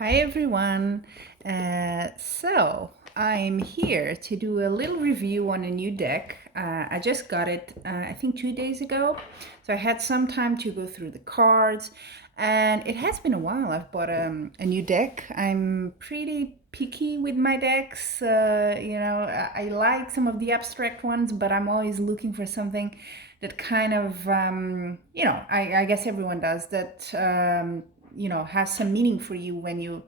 Hi everyone. So I'm here to do a little review on a new deck. I just got it, I think 2 days ago. So I had some time to go through the cards, and it has been a while. I've bought a new deck. I'm pretty picky with my decks. I like some of the abstract ones, but I'm always looking for something that kind of, I guess everyone does that. Has some meaning for you when you're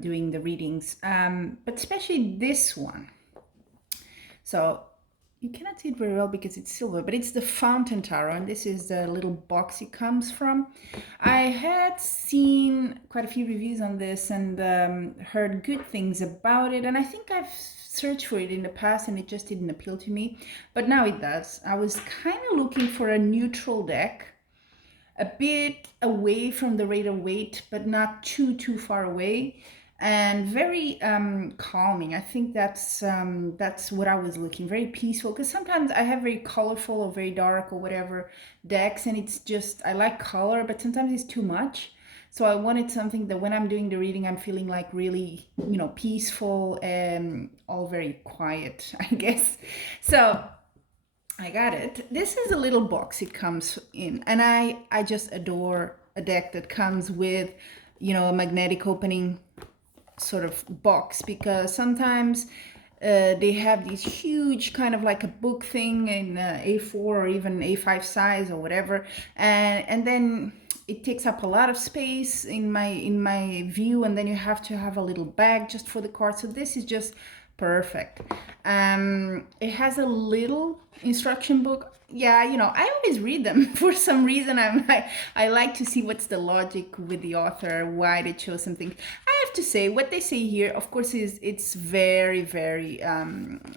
doing the readings, but especially this one. So you cannot see it very well because it's silver, but it's the Fountain Tarot, and this is the little box it comes from. I had seen quite a few reviews on this and heard good things about it, and I think I've searched for it in the past and it just didn't appeal to me, but now it does. I was kind of looking for a neutral deck, a bit away from the Raider-Waite, but not too far away, and very calming. I think that's what I was looking. Very peaceful, because sometimes I have very colorful or very dark or whatever decks, and it's just, I like color, but sometimes it's too much. So I wanted something that when I'm doing the reading, I'm feeling like really, peaceful and all very quiet, I guess. So I got it. This is a little box it comes in, and I just adore a deck that comes with, a magnetic opening sort of box, because sometimes they have these huge kind of like a book thing in A4 or even A5 size or whatever, and then it takes up a lot of space in my view, and then you have to have a little bag just for the cards. So this is just perfect. It has a little instruction book. Yeah, I always read them for some reason. I like to see what's the logic with the author, why they chose something. I have to say, what they say here, of course, is it's very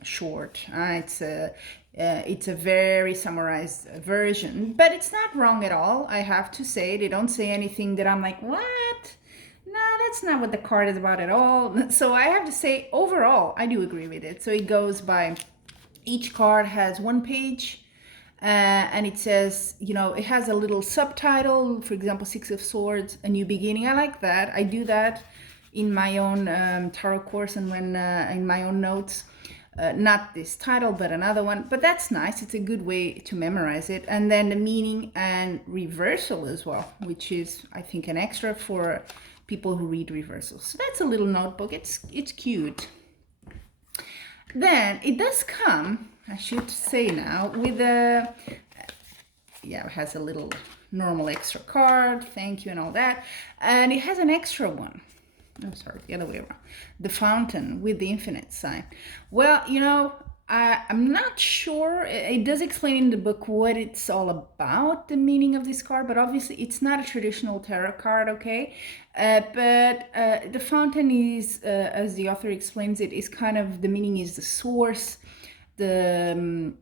short. It's a very summarized version, but it's not wrong at all. I have to say, they don't say anything that I'm like, what? No, that's not what the card is about at all. So I have to say, overall, I do agree with it. So it goes by, each card has one page, and it says, it has a little subtitle, for example, Six of Swords, A New Beginning. I like that. I do that in my own tarot course and when in my own notes. Not this title, but another one. But that's nice. It's a good way to memorize it. And then the meaning and reversal as well, which is, I think, an extra for people who read reversals. So that's a little notebook. It's cute. Then it does come, I should say now, with a, it has a little normal extra card, thank you and all that. And it has an extra one. Oh, sorry, the other way around. The fountain with the infinite sign. Well, I'm not sure. It does explain in the book what it's all about, the meaning of this card, but obviously it's not a traditional tarot card, okay? But the fountain is, as the author explains it, is kind of, the meaning is the source, the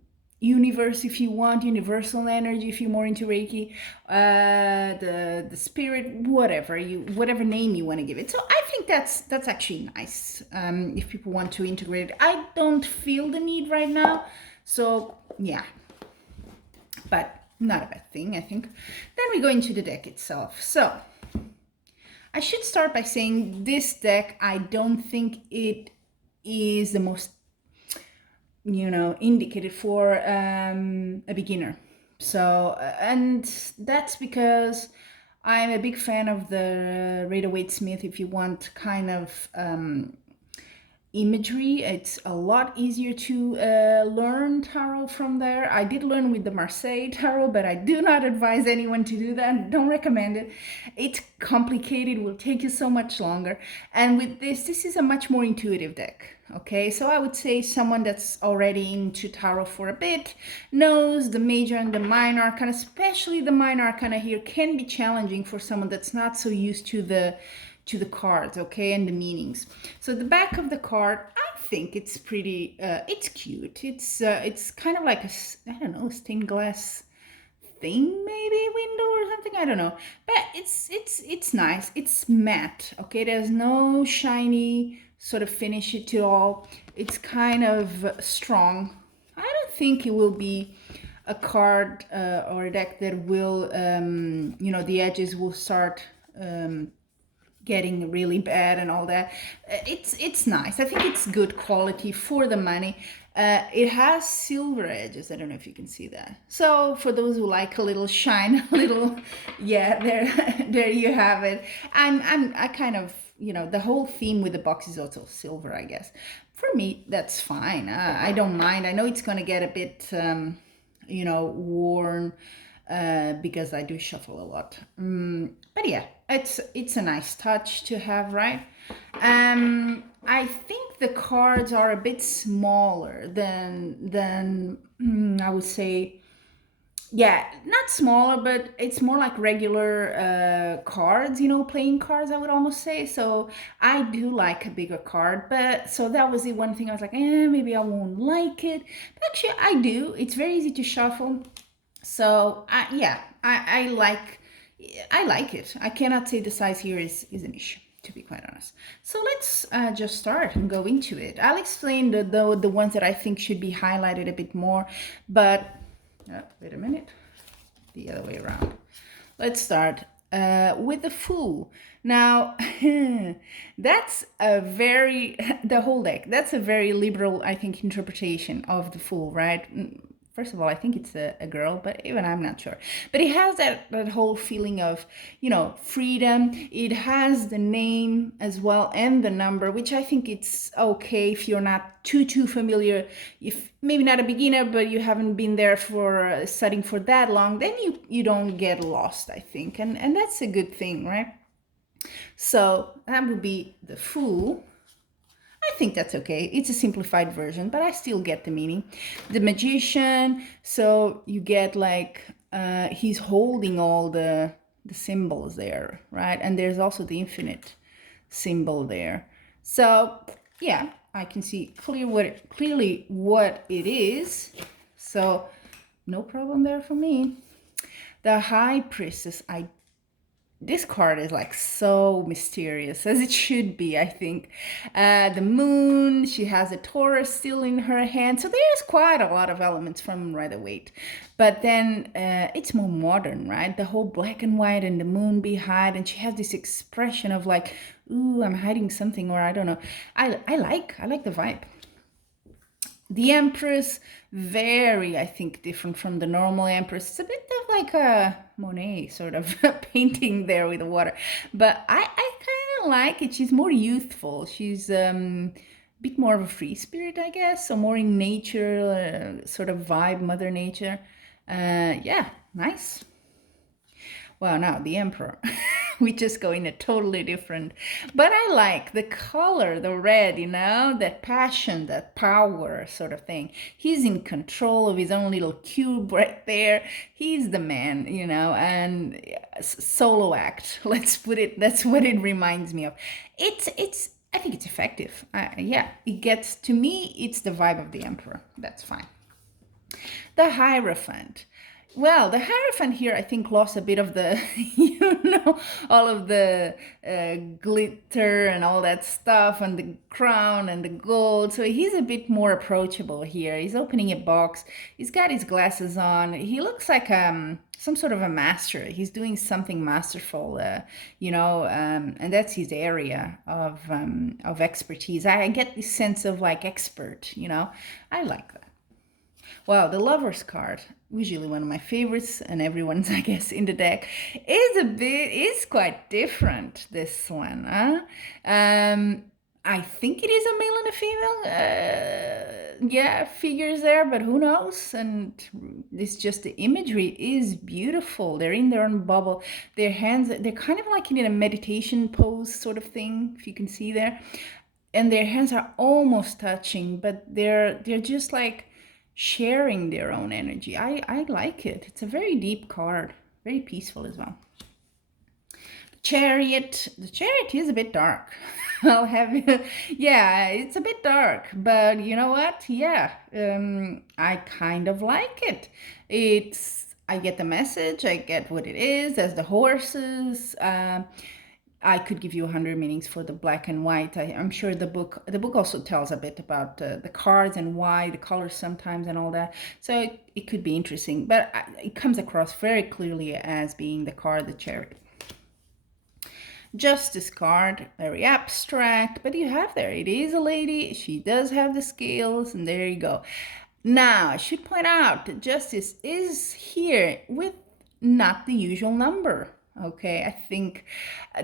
universe, if you want, universal energy, if you're more into Reiki, the spirit, whatever name you want to give it. So I think that's actually nice, if people want to integrate it. I don't feel the need right now, so yeah, but not a bad thing, I think. Then we go into the deck itself. So I should start by saying this deck, I don't think it is the most indicated for a beginner. So, and that's because I'm a big fan of the Raider-Waite Smith. If you want kind of imagery, it's a lot easier to learn tarot from there. I did learn with the Marseille tarot, but I do not advise anyone to do that. Don't recommend it. It's complicated, will take you so much longer. And with this is a much more intuitive deck. Okay, so I would say someone that's already into tarot for a bit knows the major and the minor arcana, especially the minor arcana here, can be challenging for someone that's not so used to the cards, okay, and the meanings. So the back of the card, I think it's pretty, it's cute. It's kind of like a, I don't know, stained glass thing, maybe window or something, I don't know, but it's nice. It's matte, okay, there's no shiny sort of finish it at all. It's kind of strong. I don't think it will be a card or a deck that will the edges will start getting really bad and all that. It's nice. I think it's good quality for the money. It has silver edges. I don't know if you can see that. So for those who like a little shine, a little, yeah, there, there you have it. I kind of, you know, the whole theme with the box is also silver, I guess. For me, that's fine. I don't mind. I know it's gonna get a bit, you know, worn because I do shuffle a lot. But yeah, it's a nice touch to have, right? I think the cards are a bit smaller than I would say. Yeah, not smaller, but it's more like regular cards, you know, playing cards, I would almost say. So I do like a bigger card, but so that was the one thing I was like, maybe I won't like it. But actually, I do. It's very easy to shuffle. So yeah, I like it. I cannot say the size here is an issue, to be quite honest. So let's just start and go into it. I'll explain the ones that I think should be highlighted a bit more, but wait a minute, the other way around. Let's start with the Fool. Now, that's a very, the whole deck, that's a very liberal, I think, interpretation of the Fool, right? First of all, I think it's a girl, but even I'm not sure. But it has that whole feeling of, you know, freedom. It has the name as well and the number, which I think it's okay if you're not too familiar. If maybe not a beginner, but you haven't been there for studying for that long, then you don't get lost, I think. And that's a good thing, right? So that would be the Fool. I think that's okay. It's a simplified version, but I still get the meaning. The Magician, so you get like he's holding all the symbols there, right? And there's also the infinite symbol there. So yeah, I can see clearly what it is. So no problem there for me. The High Priestess, this card is like so mysterious, as it should be, I think. The Moon, she has a Taurus still in her hand, so there's quite a lot of elements from Raider-Waite. But then it's more modern, right? The whole black and white and the moon behind, and she has this expression of like, ooh, I'm hiding something, or I don't know. I like the vibe. The Empress, very, I think, different from the normal Empress. It's a bit of like a Monet sort of painting there with the water. But I kind of like it. She's more youthful. She's a bit more of a free spirit, I guess. So more in nature, sort of vibe, Mother Nature. Yeah, nice. Well, now the Emperor. We just go in a totally different. But I like the color, the red, you know, that passion, that power sort of thing. He's in control of his own little cube right there. He's the man, you know, and solo act. Let's put it, that's what it reminds me of. I think it's effective. Yeah, it gets, to me, it's the vibe of the Emperor. That's fine. The Hierophant. Well, the Hierophant here, I think, lost a bit of the, you know, all of the glitter and all that stuff, and the crown and the gold. So he's a bit more approachable here. He's opening a box. He's got his glasses on. He looks like some sort of a master. He's doing something masterful, you know, and that's his area of expertise. I get this sense of like expert, you know. I like that. Well, the Lover's card, usually one of my favorites, and everyone's, I guess, in the deck, is quite different, this one. Huh? I think it is a male and a female, yeah, figures there, but who knows? And it's just, the imagery is beautiful. They're in their own bubble. Their hands, they're kind of like in a meditation pose sort of thing, if you can see there. And their hands are almost touching, but they're just like sharing their own energy. I like it. It's a very deep card, very peaceful as well. Chariot. The Chariot is a bit dark. I'll have you. Yeah, it's a bit dark, but you know what? Yeah, I kind of like it. I get the message. I get what it is. There's the horses. I could give you 100 meanings for the black and white. I'm sure the book also tells a bit about the cards and why the colors sometimes and all that. So it could be interesting, but it comes across very clearly as being the card, the Chariot. Justice card, very abstract, but you have there, it is a lady, she does have the scales, and there you go. Now, I should point out that Justice is here with not the usual number. Okay, I think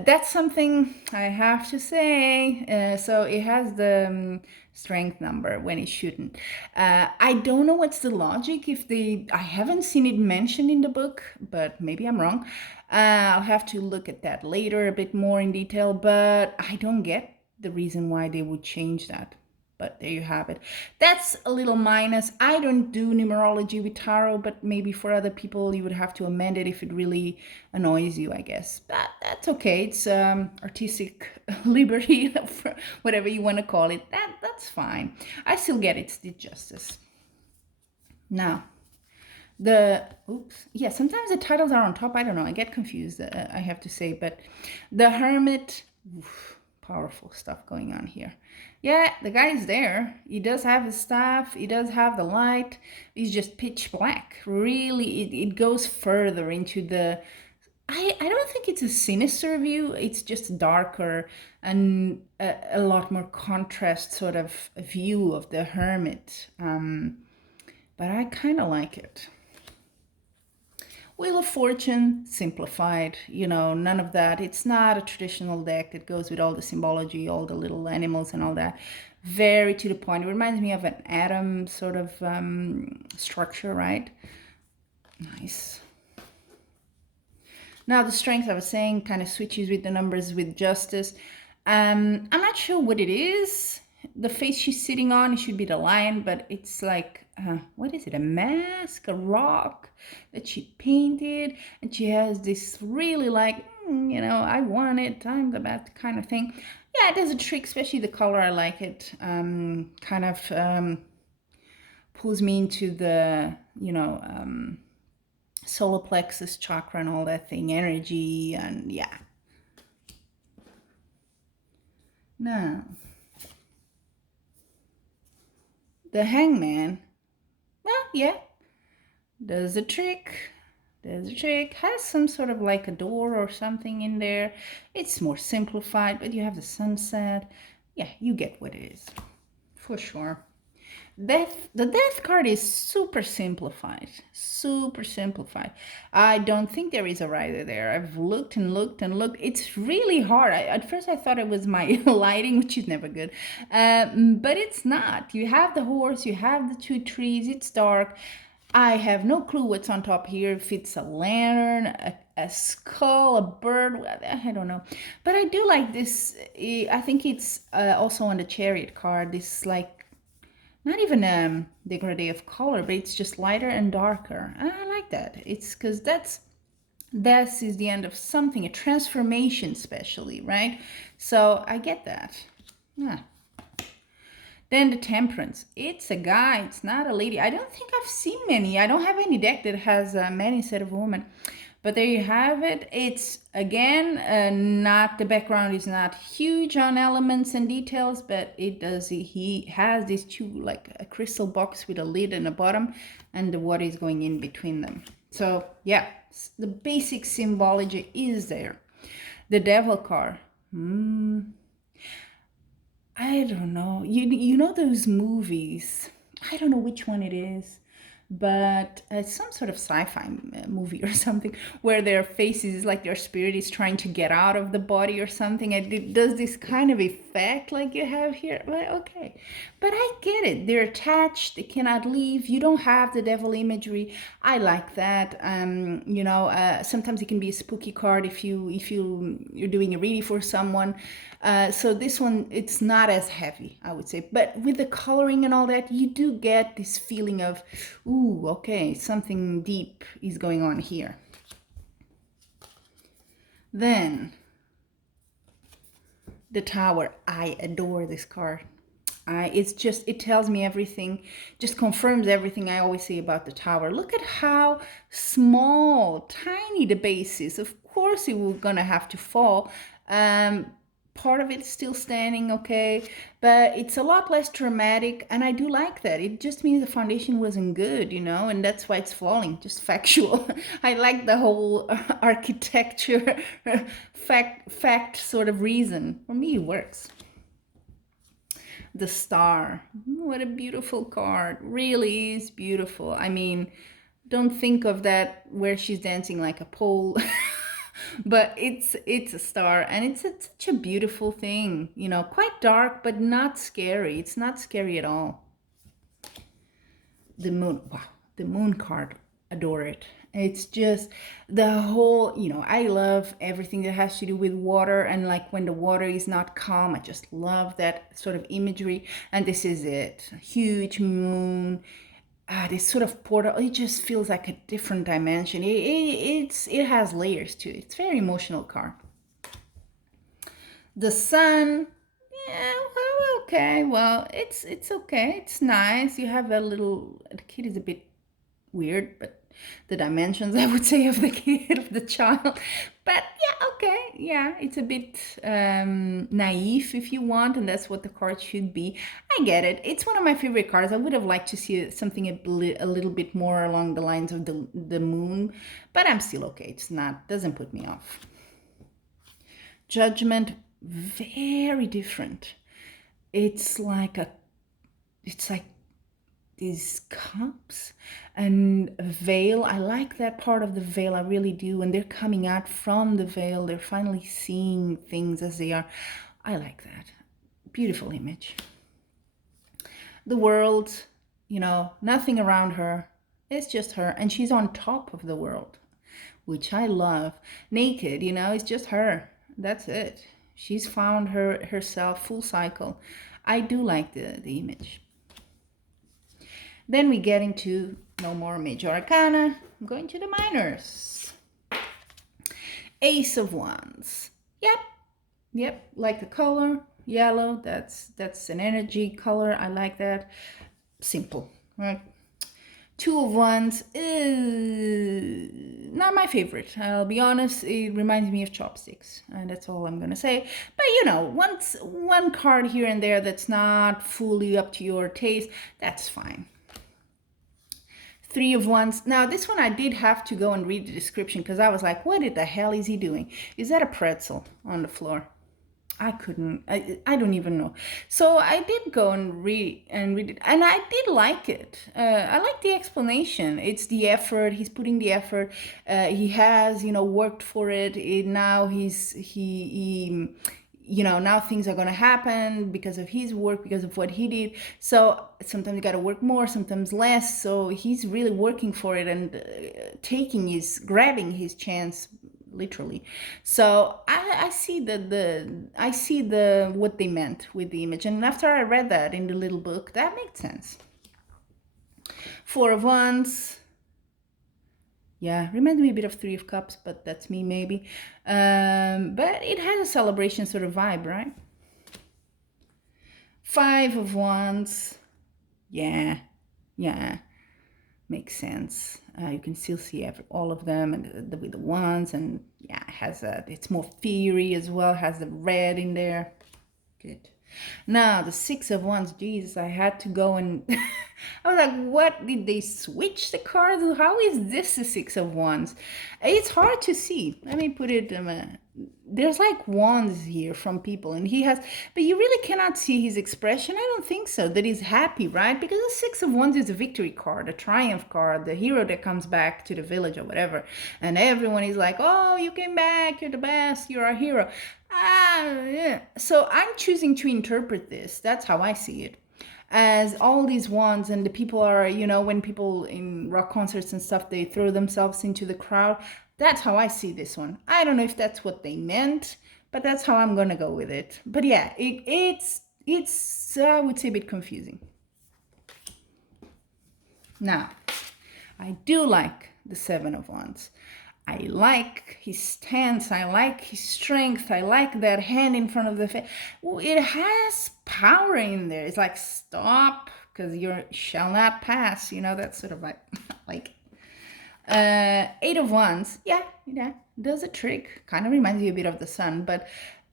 that's something I have to say. So it has the strength number when it shouldn't. I don't know what's the logic if I haven't seen it mentioned in the book, but maybe I'm wrong. I'll have to look at that later a bit more in detail, but I don't get the reason why they would change that. But there you have it. That's a little minus. I don't do numerology with tarot, but maybe for other people you would have to amend it if it really annoys you, I guess. But that's okay. It's artistic liberty, whatever you want to call it. That's fine. I still get it. Did justice. Now, sometimes the titles are on top. I don't know. I get confused, I have to say. But the Hermit, powerful stuff going on here. Yeah, the guy's there. He does have his staff. He does have the light. He's just pitch black. Really, it goes further into the... I don't think it's a sinister view. It's just darker and a lot more contrast sort of view of the Hermit. But I kind of like it. Wheel of Fortune, simplified, none of that. It's not a traditional deck that goes with all the symbology, all the little animals and all that. Very to the point. It reminds me of an atom sort of structure, right? Nice. Now the strength, I was saying, kind of switches with the numbers with justice. I'm not sure what it is. The face she's sitting on, it should be the lion, but it's like, what is it, a mask, a rock that she painted, and she has this really like, I want it, I'm the best kind of thing. Yeah, it does a trick, especially the color, I like it. Kind of pulls me into the, solar plexus chakra and all that thing, energy, and yeah. Now, the Hangman, well, yeah, does the trick, has some sort of like a door or something in there. It's more simplified, but you have the sunset. Yeah, you get what it is, for sure. The death card is super simplified. I don't think there is a rider there. I've looked and looked and looked. It's really hard. At first I thought it was my lighting, which is never good, but it's not. You have the horse, you have the two trees, it's dark. I have no clue what's on top here, if it's a lantern, a skull, a bird, I don't know. But I do like this. I think it's also on the Chariot card, this like, not even a degradé of color, but it's just lighter and darker. And I like that. It's because death is the end of something, a transformation especially, right? So I get that. Yeah. Then the Temperance. It's a guy, it's not a lady. I don't think I've seen many. I don't have any deck that has many instead of women. But there you have it. It's, again, not, the background is not huge on elements and details, but it does, he has these two, like a crystal box with a lid and a bottom, and the water is going in between them. So yeah, the basic symbology is there. The Devil card. I don't know. You know those movies? I don't know which one it is, but it's some sort of sci-fi movie or something where their faces, like their spirit is trying to get out of the body or something, and it does this kind of effect like you have here. Well, okay, but I get it. They're attached, they cannot leave. You don't have the devil imagery. I like that. Sometimes it can be a spooky card if you're doing a reading for someone. So this one, it's not as heavy, I would say, but with the coloring and all that, you do get this feeling of, ooh, okay, something deep is going on here. Then the Tower. I adore this card. It tells me everything, just confirms everything I always say about the Tower. Look at how small, tiny the base is. Of course it will gonna have to fall, part of it's still standing okay, but it's a lot less dramatic, and I do like that. It just means the foundation wasn't good, and that's why it's falling. Just factual. I like the whole architecture fact sort of reason. For me, it works. The star. What a beautiful card. Really is beautiful. I mean, don't think of that where she's dancing like a pole. But it's a star, and it's such a beautiful thing, quite dark but not scary. It's not scary at all. The moon. Wow, the moon card. Adore it. It's just the whole, I love everything that has to do with water, and like when the water is not calm, I just love that sort of imagery. And this is it. A huge moon. This sort of portal, it just feels like a different dimension. It has layers to it. It's very emotional card. The sun, yeah, well, okay. Well, it's okay. It's nice. You have the kid is a bit weird, but the dimensions, I would say, of the kid, of the child. But yeah, okay, yeah, it's a bit naive if you want, and that's what the card should be. I get it. It's one of my favorite cards. I would have liked to see something a little bit more along the lines of the moon, but I'm still okay. It's not, doesn't put me off. Judgment, very different. It's like these cups and a veil. I like that part of the veil. I really do. When they're coming out from the veil, they're finally seeing things as they are. I like that. Beautiful image. The world, nothing around her. It's just her. And she's on top of the world, which I love. Naked, it's just her. That's it. She's found herself, full cycle. I do like the image. Then we get into no more major arcana. I'm going to the minors. Ace of Wands. Yep, like the color, yellow. That's an energy color. I like that. Simple, right? Two of Wands is not my favorite. I'll be honest, it reminds me of chopsticks, and that's all I'm gonna say. But once one card here and there that's not fully up to your taste, that's fine. Three of Wands. Now this one I did have to go and read the description, because I was like, what the hell is he doing? Is that a pretzel on the floor? I couldn't, I don't even know. So I did go and read it, and I did like it. I like the explanation. It's the effort. He's putting the effort. He has, worked for it. Now now things are going to happen because of his work, because of what he did. So sometimes you got to work more, sometimes less. So he's really working for it and grabbing his chance, literally. So I see what they meant with the image, and after I read that in the little book, that made sense. Four of Wands. Yeah, reminds me a bit of Three of Cups, but that's me maybe. But it has a celebration sort of vibe, right? Five of Wands. Yeah, makes sense. You can still see all of them, and with the wands, and yeah, it's more fiery as well. Has the red in there. Good. Now the Six of Wands. Jesus, I had to go and I was like, what, did they switch the cards? How is this the Six of Wands? It's hard to see. Let me put it. There's like wands here from people, and but you really cannot see his expression. I don't think so, that he's happy, right? Because the Six of Wands is a victory card, a triumph card, the hero that comes back to the village or whatever, and everyone is like, oh, you came back, you're the best, you're our hero. Yeah. So I'm choosing to interpret this, that's how I see it, as all these wands, and the people are, when people in rock concerts and stuff, they throw themselves into the crowd. That's how I see this one. I don't know if that's what they meant, but that's how I'm gonna go with it. But yeah, it's I would say a bit confusing. Now, I do like the Seven of Wands. I like his stance, I like his strength, I like that hand in front of the face. Well, it has power in there. It's like, stop, because you shall not pass, that sort of like. Eight of Wands, yeah, does a trick. Kind of reminds you a bit of the sun, but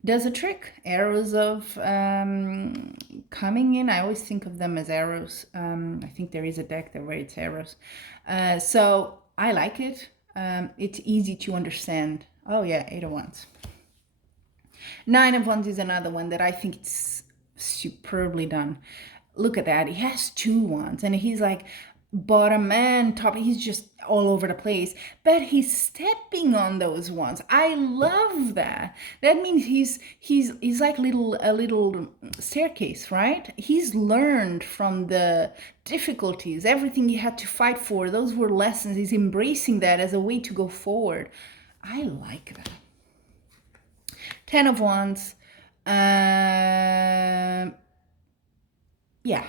does a trick. Arrows of coming in. I always think of them as arrows. I think there is a deck that where it's arrows. So I like it. It's easy to understand. Oh yeah, 8 of Wands. 9 of Wands is another one that I think it's superbly done. Look at that. He has 2 wands and he's like bottom and top. He's just all over the place, but he's stepping on those wands. I love that. That means he's like a little staircase, right? He's learned from the difficulties, everything he had to fight for. Those were lessons. He's embracing that as a way to go forward. I like that. 10 of Wands. Yeah,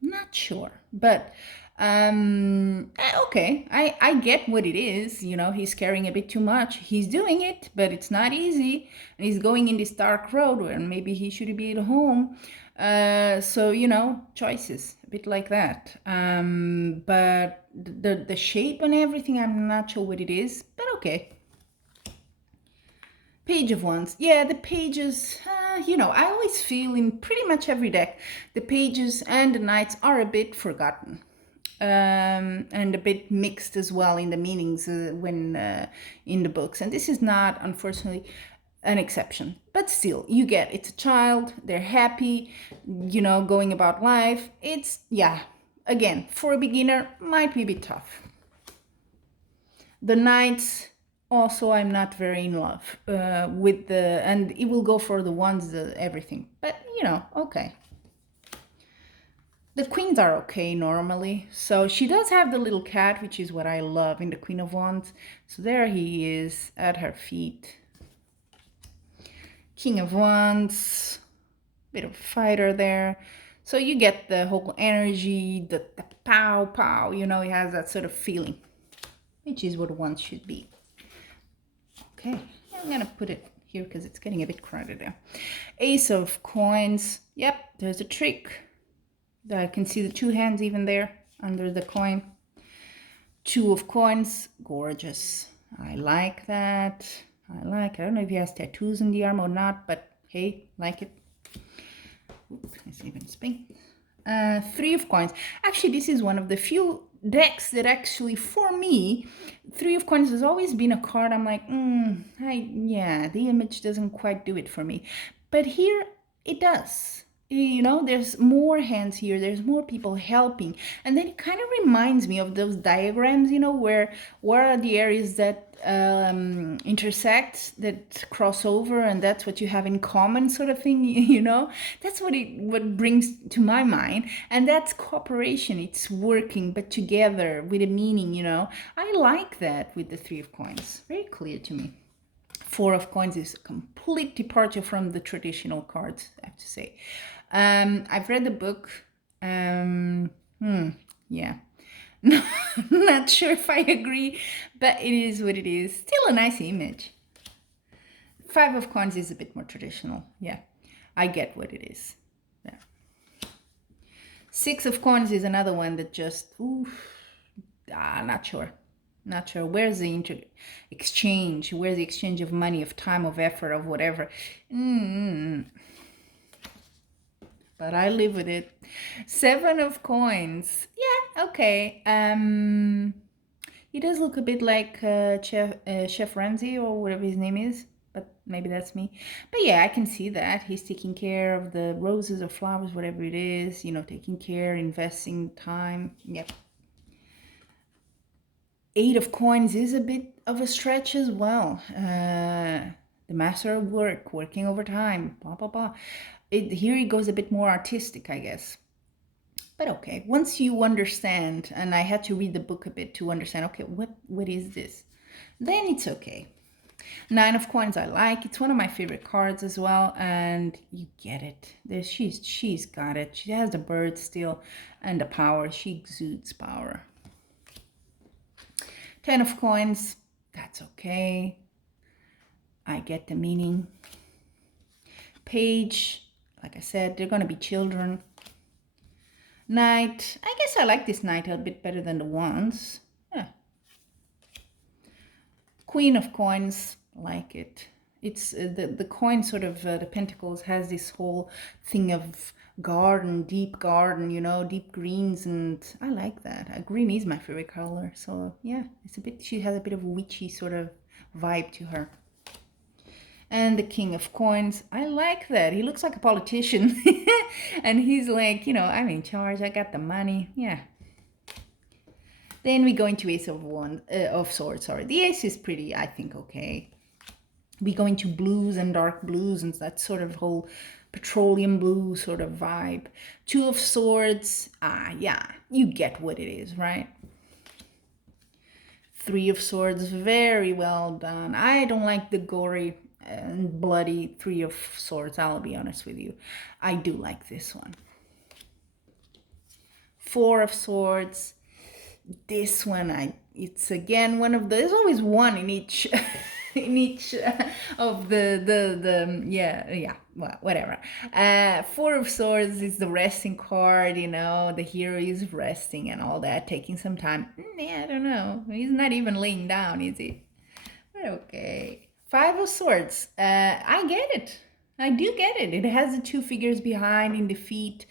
not sure, but okay, I get what it is. You know, he's carrying a bit too much. He's doing it, but it's not easy, and he's going in this dark road where maybe he should be at home. So you know, choices, a bit like that. But the shape and everything, I'm not sure what it is, but okay. Page of Wands. Yeah, the pages, you know, I always feel in pretty much every deck, the pages and the knights are a bit forgotten. And a bit mixed as well in the meanings when in the books. And this is not, unfortunately, an exception. But still, you get it's a child, they're happy, you know, going about life. It's, yeah, again, for a beginner, might be a bit tough. The knights, also, I'm not very in love with the, and it will go for the ones, everything. But, you know, okay. The queens are okay normally. So she does have the little cat, which is what I love in the Queen of Wands. So there he is at her feet. King of Wands, bit of a fighter there. So you get the whole energy, the pow pow, you know, he has that sort of feeling, which is what Wands should be. Okay, I'm gonna put it here because it's getting a bit crowded there. Ace of Coins. Yep, there's a trick. I can see the 2 hands even there under the coin. 2 of Coins, gorgeous. I like that. I don't know if he has tattoos in the arm or not, but hey, like it. Oops, it's even spin. 3 of Coins. Actually, this is one of the few decks that actually, for me, 3 of Coins has always been a card I'm like, yeah, the image doesn't quite do it for me. But here, it does. You know, there's more hands here, there's more people helping. And then it kind of reminds me of those diagrams, you know, where are the areas that intersect, that cross over, and that's what you have in common, sort of thing. You know, that's what brings to my mind. And that's cooperation, it's working but together with a meaning, you know. I like that with the 3 of Coins, very clear to me. 4 of Coins is a complete departure from the traditional cards, I have to say. I've read the book. Yeah. Not sure if I agree, but it is what it is. Still a nice image. 5 of Coins is a bit more traditional. Yeah, I get what it is. Yeah. 6 of Coins is another one that just, not sure. Not sure. Where's the exchange? Where's the exchange of money, of time, of effort, of whatever? But I live with it. 7 of Coins. Yeah, okay. He does look a bit like Chef Ramsay or whatever his name is, but maybe that's me. But yeah, I can see that. He's taking care of the roses or flowers, whatever it is, you know, taking care, investing time. Yep. 8 of Coins is a bit of a stretch as well. The master of work, working overtime, blah, blah, blah. Here it goes a bit more artistic, I guess. But okay, once you understand, and I had to read the book a bit to understand, okay, what is this? Then it's okay. 9 of Coins I like. It's one of my favorite cards as well, and you get it. She's got it. She has the bird still and the power. She exudes power. 10 of Coins, that's okay. I get the meaning. Page, like I said, they're going to be children. Knight, I guess I like this knight a bit better than the Wands. Yeah. Queen of Coins, like it. It's the coin sort of the pentacles has this whole thing of garden, deep garden, you know, deep greens, and I like that. Green is my favorite color, so yeah, it's a bit. She has a bit of witchy sort of vibe to her. And the King of Coins, I like that. He looks like a politician, and he's like, you know, I'm in charge. I got the money. Yeah. Then we go into Ace of Swords. Sorry, the Ace is pretty, I think, okay. We go into blues and dark blues and that sort of whole petroleum blue sort of vibe. Two of Swords, yeah, you get what it is, right? Three of Swords, very well done. I don't like the gory and bloody Three of Swords, I'll be honest with you. I do like this one. Four of Swords, this one, it's again one of the, there's always one in each in each of the yeah, well, whatever. Four of Swords is the resting card, you know, the hero is resting and all that, taking some time. Yeah, I don't know, he's not even laying down, is he? But okay. Five of Swords, I get it. I do get it. It has the two figures behind in the feet.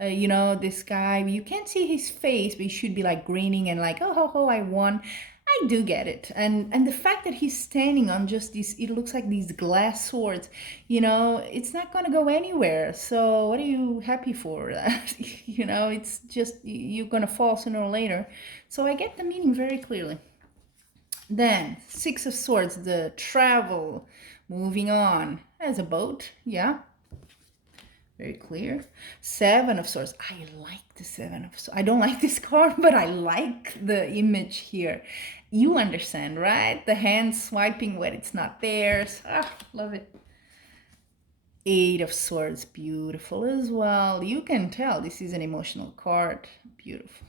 You know, this guy, you can't see his face, but he should be like grinning and like, oh, ho, ho, I won. I do get it. And the fact that he's standing on just these, it looks like these glass swords, you know, it's not going to go anywhere. So what are you happy for? You know, it's just, you're going to fall sooner or later. So I get the meaning very clearly. Then, Six of Swords, the travel, moving on. As a boat, yeah. Very clear. Seven of Swords. I like the Seven of Swords. I don't like this card, but I like the image here. You understand, right? The hand swiping when it's not theirs. Love it. Eight of Swords. Beautiful as well. You can tell this is an emotional card. Beautiful.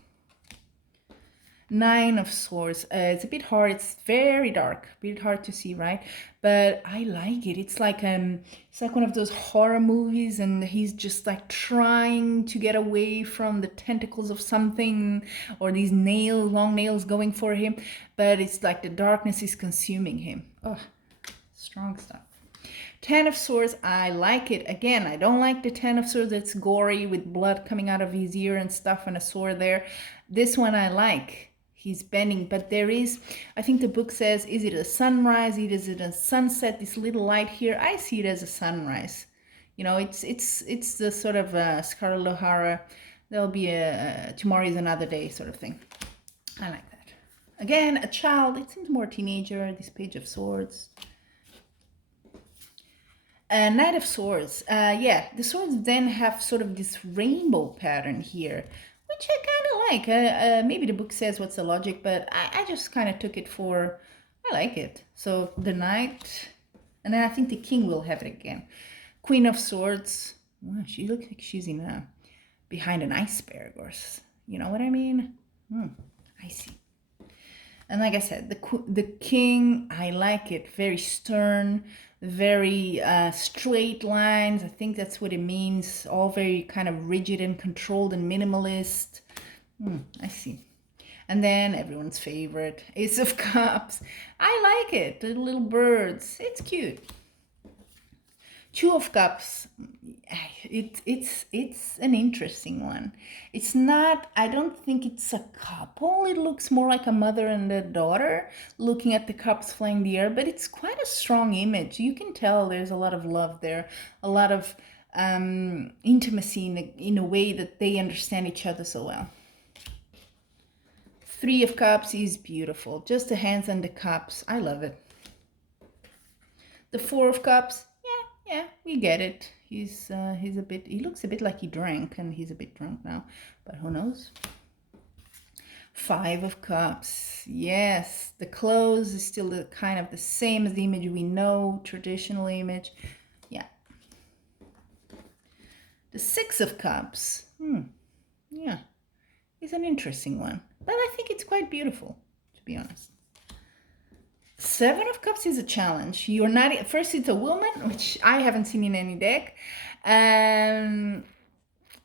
Nine of Swords. It's a bit hard. It's very dark. A bit hard to see, right? But I like it. It's like one of those horror movies, and he's just like trying to get away from the tentacles of something, or these long nails going for him. But it's like the darkness is consuming him. Oh, strong stuff. Ten of Swords, I like it. Again, I don't like the Ten of Swords. It's gory with blood coming out of his ear and stuff and a sword there. This one I like. He's bending, but there is, I think the book says, is it a sunrise? Is it a sunset? This little light here, I see it as a sunrise. You know, it's the sort of Scarlett O'Hara, there'll be a tomorrow is another day sort of thing. I like that. Again, a child, it seems more teenager, this Page of Swords. Knight of Swords, yeah, the swords then have sort of this rainbow pattern here, which I kind of like. Maybe the book says what's the logic, but I just kind of took it for, I like it. So the Knight, and then I think the King will have it again. Queen of Swords, wow, she looks like she's in behind an iceberg, or you know what I mean? I see. And like I said, the King, I like it. Very stern, very straight lines. I think that's what it means. All very kind of rigid and controlled and minimalist. I see. And then everyone's favorite, Ace of Cups. I like it. The little birds. It's cute. Two of Cups, it's an interesting one. It's not, I don't think it's a couple. It looks more like a mother and a daughter looking at the cups flying in the air, but it's quite a strong image. You can tell there's a lot of love there, a lot of intimacy in a way that they understand each other so well. Three of Cups is beautiful. Just the hands and the cups. I love it. The Four of Cups, yeah, we get it. He's a bit, he looks a bit like he drank, and he's a bit drunk now, but who knows. Five of Cups, yes, the clothes is still the kind of the same as the image we know, traditional image. Yeah. The Six of Cups, yeah, it's an interesting one, but I think it's quite beautiful, to be honest. Seven of Cups is a challenge. You're not, first it's a woman, which I haven't seen in any deck.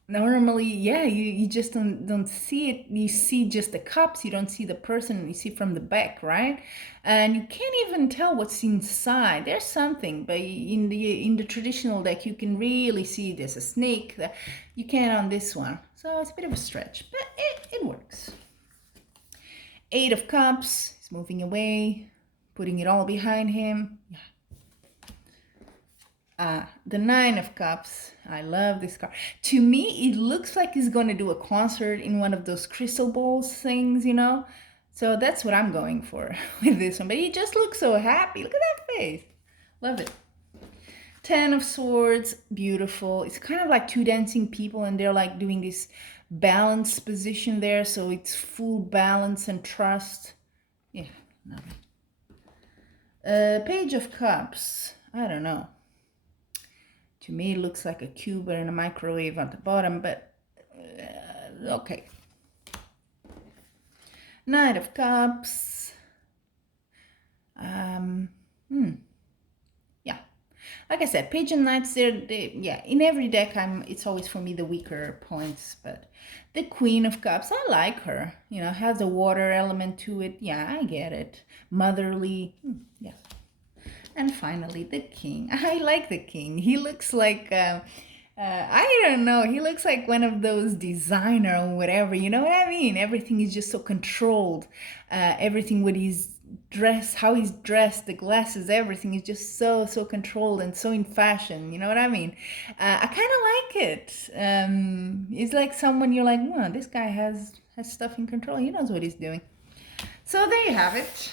normally, yeah, you just don't see it. You see just the cups, you don't see the person, you see from the back, right? And you can't even tell what's inside. There's something, but in the traditional deck you can really see there's a snake that you can't on this one. So it's a bit of a stretch, but it works. 8 of Cups, he's moving away, putting it all behind him. Yeah. The 9 of Cups. I love this card. To me, it looks like he's going to do a concert in one of those crystal balls things, you know? So that's what I'm going for with this one. But he just looks so happy. Look at that face. Love it. 10 of Swords. Beautiful. It's kind of like two dancing people, and they're like doing this balanced position there. So it's full balance and trust. Yeah, love it. Page of Cups. I don't know. To me, it looks like a cube and a microwave at the bottom, but okay. Knight of Cups. Yeah. Like I said, Page and Knights, yeah, in every deck, it's always for me the weaker points, but the Queen of Cups, I like her. You know, has a water element to it. Yeah, I get it. Motherly. Yeah. And finally, the King. I like the King. He looks like, I don't know, he looks like one of those designer or whatever, you know what I mean? Everything is just so controlled. Everything with his dress, how he's dressed, the glasses, everything is just so controlled and so in fashion, you know what I mean? I kind of like it. It's like someone you're like, wow, this guy has stuff in control. He knows what he's doing. So there you have it.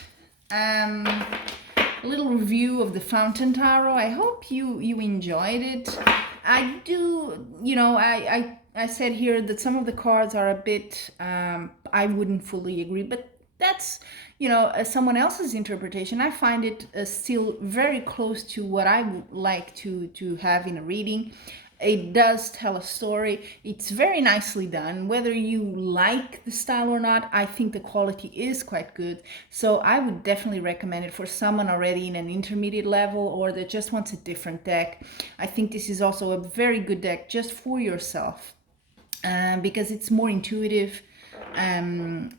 Little review of the Fountain Tarot. I hope you enjoyed it. I do, you know, I said here that some of the cards are a bit, I wouldn't fully agree, but that's, you know, someone else's interpretation. I find it still very close to what I would like to have in a reading. It does tell a story. It's very nicely done. Whether you like the style or not, I think the quality is quite good. So I would definitely recommend it for someone already in an intermediate level or that just wants a different deck. I think this is also a very good deck just for yourself because it's more intuitive and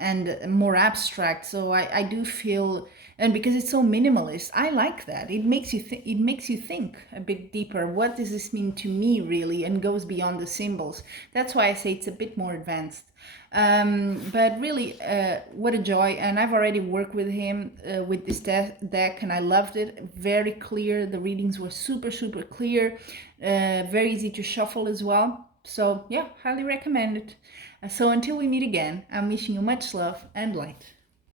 more abstract. So I do feel, and because it's so minimalist, I like that. It makes you think a bit deeper. What does this mean to me really, and goes beyond the symbols. That's why I say it's a bit more advanced. But really, what a joy. And I've already worked with him with this deck, and I loved it. Very clear. The readings were super clear. Very easy to shuffle as well. So yeah, highly recommend it. So until we meet again, I'm wishing you much love and light.